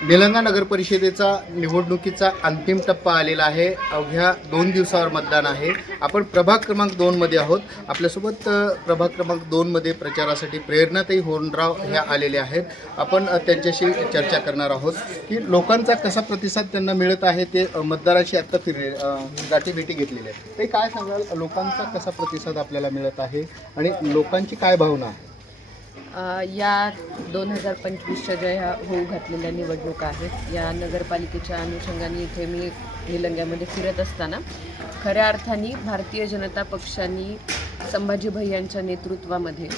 निलंगा नगर परिषदेचा निवडणुकीचा अंतिम टप्पा आलेला आहे। अवघ्या 2 दिवसावर मतदान आहे। आपण प्रभाग क्रमांक 2 मध्ये आहोत। आपल्यासोबत प्रभाग क्रमांक 2 मध्ये प्रचारासाठी प्रेरणाताई होनराव ह्या आलेले आहेत। आपण त्यांच्याशी चर्चा करणार आहोत की लोकांचा कसा प्रतिसाद त्यांना मिळत आहे। ते मतदाराशी आता गाठीभेटी घेतलेली आहे। ते काय सांगाल, लोकांचा कसा प्रतिसाद आपल्याला मिळत आहे आणि लोकांची काय भावना आहे? या 2025च्या ज्या होऊ घातलेल्या निवडणुका आहेत, या नगरपालिकेच्या अनुषंगाने इथे मी निलंग्यामध्ये फिरत असताना खऱ्या अर्थाने भारतीय जनता पक्षाने संभाजी भैयांच्या नेतृत्वामध्ये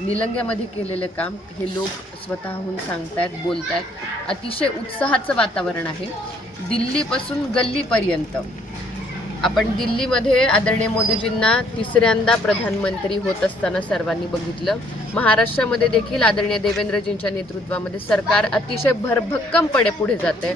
निलंग्यामध्ये केलेलं काम हे लोक स्वतःहून सांगतायत, बोलतायत। अतिशय उत्साहाचं वातावरण आहे। दिल्लीपासून गल्लीपर्यंत आपण दिल्लीमध्ये आदरणीय मोदीजींना तिसऱ्यांदा प्रधानमंत्री होत असताना सर्वांनी बघितलं। महाराष्ट्रामध्ये देखील आदरणीय देवेंद्रजींच्या नेतृत्वामध्ये सरकार अतिशय भरभक्कमपणे पुढे जाते।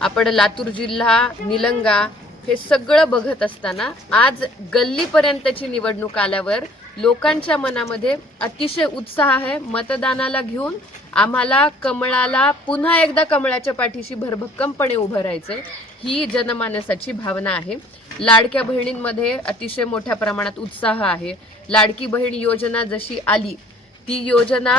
आपण लातूर जिल्हा, निलंगा हे सगळं बघत असताना आज गल्लीपर्यंतची निवडणूक आल्यावर लोकांच्या मनामध्ये अतिशय उत्साह आहे। मतदानाला घेऊन आम्हाला कमळाला पुन्हा एकदा कमळाच्या पाठीशी भरभक्कमपणे उभं राहायचं, ही जनमानसाची भावना आहे। लाडक्या बहिणींमध्ये अतिशय मोठ्या प्रमाणात उत्साह आहे। लाडकी बहीण योजना जशी आली ती योजना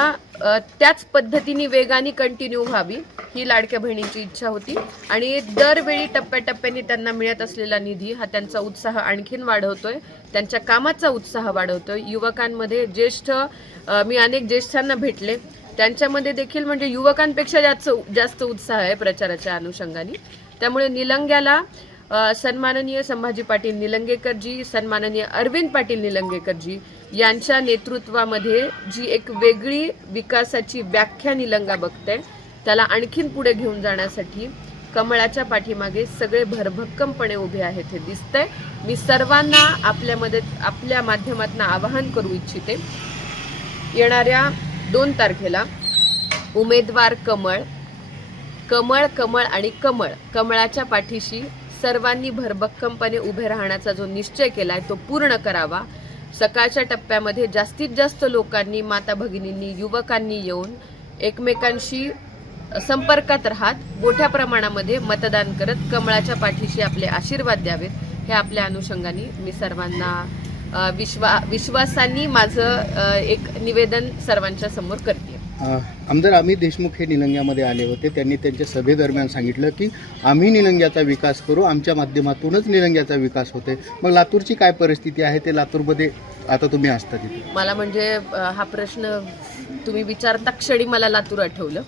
त्याच पद्धतीने वेगाने कंटिन्यू व्हावी ही लाडक्या बहिणींची इच्छा होती आणि दरवेळी टप्प्याटप्प्याने त्यांना मिळत असलेला निधी हा त्यांचा उत्साह आणखीन वाढवतोय, त्यांच्या कामाचा उत्साह वाढवतोय। युवकांमध्ये मी अनेक ज्येष्ठांना भेटले, त्यांच्यामध्ये देखील म्हणजे युवकांपेक्षा जास्त उत्साह आहे प्रचाराच्या अनुषंगाने। त्यामुळे निलंग्याला सन्माननीय संभाजी पाटील निलंगेकरजी, सन्माननीय अरविंद पाटील निलंगेकरजी यांच्या नेतृत्वामध्ये जी एक वेगळी विकासाची व्याख्या निलंगा बघते, त्याला आणखीन पुढे घेऊन जाण्यासाठी कमळाच्या पाठीमागे सगळे भरभक्कमपणे उभे आहेत हे दिसतंय। मी सर्वांना आपल्या माध्यमातून आवाहन करू इच्छिते, येणाऱ्या 2 तारखेला उमेदवार कमळ कमळ कमळ आणि कमळाच्या पाठीशी सर्वांनी भरभक्कमपणे उभे राहण्याचा जो निश्चय केलाय तो पूर्ण करावा। सकाळच्या टप्प्यामध्ये जास्तीत जास्त लोकांनी, माता भगिनींनी, युवकांनी येऊन एकमेकांशी संपर्कात राहत मोठ्या प्रमाणामध्ये मतदान करत कमळाच्या पाठीशी आपले आशीर्वाद द्यावेत हे आपल्या अनुषंगाने मी सर्वांना विश्वासाने माझं एक निवेदन सर्वांच्या समोर करते। आमदार अमित देशमुख हे निलंग्यामध्ये आले होते। त्यांनी त्यांच्या सभेदरम्यान सांगितलं की आम्ही निलंग्याचा विकास करू, आमच्या माध्यमातूनच निलंग्याचा विकास होते। मग लातूरची काय परिस्थिती आहे ते लातूरमध्ये आता तुम्ही असता तिथे? मला म्हणजे हा प्रश्न तुम्ही विचारता क्षणी मला लातूर आठवलं।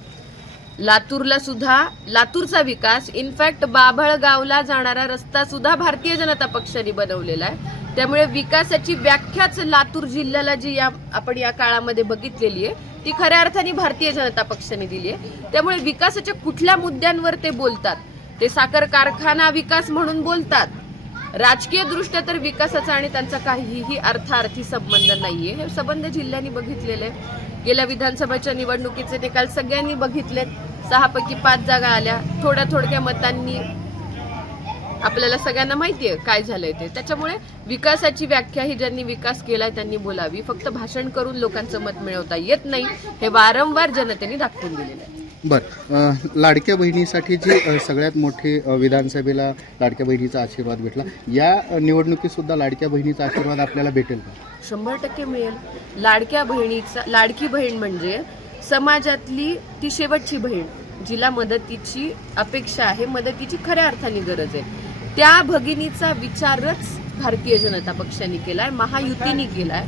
लातूरला सुद्धा लातूरचा विकास, इनफॅक्ट बाभळगावला जाणारा रस्ता सुद्धा भारतीय जनता पक्षाने बनवलेला आहे। त्यामुळे विकासाची व्याख्याच लातूर जिल्ह्याला जी आपण या काळामध्ये बघितलेली आहे ती खऱ्या अर्थाने भारतीय जनता पक्षाने दिली आहे। त्यामुळे विकासाच्या कुठल्या मुद्द्यांवर ते बोलतात, ते साखर कारखाना विकास म्हणून बोलतात, राजकीय दृष्ट्या तर विकासाचा आणि त्यांचा काहीही अर्थार्थी संबंध नाहीये। हे संबंध जिल्ह्यांनी बघितलेले। गेल्या विधानसभेच्या निवडणुकीचे निकाल सगळ्यांनी बघितलेत। 6 पैकी 5 जागा आल्या, थोड्या मतांनी आपल्याला सगळ्यांना माहिती आहे काय झालंय ते। त्याच्यामुळे विकासाची व्याख्या ही ज्यांनी विकास केलाय त्यांनी बोलावी, फक्त भाषण करून लोकांचं मत मिळवता येत नाही हे वारंवार जनतेने दाखवून दिलेलं आहे। बरं, लाडक्या बहिणीसाठी जी सगळ्यात मोठे विधानसभेला लाडक्या बहिणीचा आशीर्वाद भेटला, या निवडणुकीत सुद्धा लाडक्या बहिणीचा आशीर्वाद आपल्याला भेटेल का? 100% मिळेल। लाडकी बहीण म्हणजे समाजातली ती शेवटची बहीण, जिला मदतीची अपेक्षा आहे, मदतीची खऱ्या अर्थाने गरज आहे। त्या भगिनीचा विचारच भारतीय जनता पक्षाने केलाय, महायुतीने केलाय।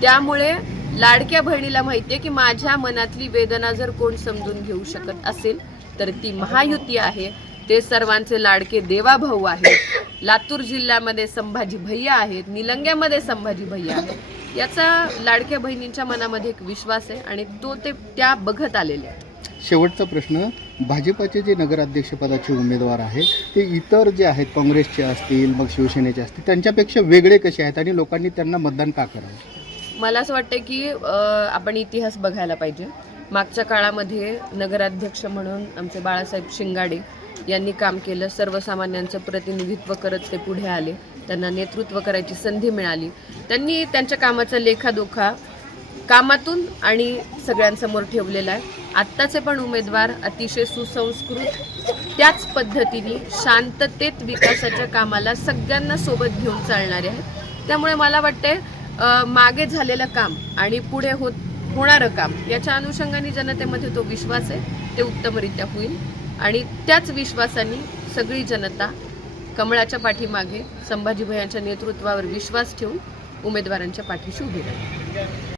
त्यामुळे लाडक्या बहिणीला माहितीये की माझ्या मनातली वेदना जर कोण समजून घेऊ शकत असेल तर ती महायुती आहे। ते सर्वांचे लाडके देवाभाऊ आहेत। लातूर जिल्ह्यामध्ये संभाजी भैया आहेत, निलंग्यामध्ये संभाजी भैया आहेत। याचा लाडक्या बहिणींच्या मनामध्ये एक विश्वास आहे आणि ते त्या बघत आलेले आहेत। शेवटचा प्रश्न, भाजपाचे जे नगराध्यक्षपदाचे उमेदवार आहेत ते इतर जे आहेत, काँग्रेसचे असतील, मग शिवसेनेचे असतील, त्यांच्यापेक्षा वेगळे कसे आहेत आणि लोकांनी त्यांना मतदान का करावं? मला असं वाटतं की आपण इतिहास बघायला पाहिजे। मागच्या काळामध्ये नगराध्यक्ष म्हणून आमचे बाळासाहेब शिंगाडे यांनी काम केलं। सर्वसामान्यांचं प्रतिनिधित्व करत ते पुढे आले, त्यांना नेतृत्व करायची संधी मिळाली। त्यांनी त्यांच्या कामाचा लेखाजोखा कामातून आणि सगळ्यांसमोर ठेवलेला आहे। आत्ताचे पण उमेदवार अतिशय सुसंस्कृत, त्याच पद्धतीने शांततेत विकासाच्या कामाला सगळ्यांना सोबत घेऊन चालणारे आहेत. त्यामुळे मला वाटते मागे झालेलं काम आणि पुढे होणारं काम याच्या अनुषंगाने जनतेमध्ये तो विश्वास आहे, ते उत्तमरित्या होईल आणि त्याच विश्वासाने सगळी जनता कमळाच्या पाठीमागे संभाजी भैयांच्या नेतृत्वावर विश्वास ठेवून उमेदवारांच्या पाठीशी उभी राहील.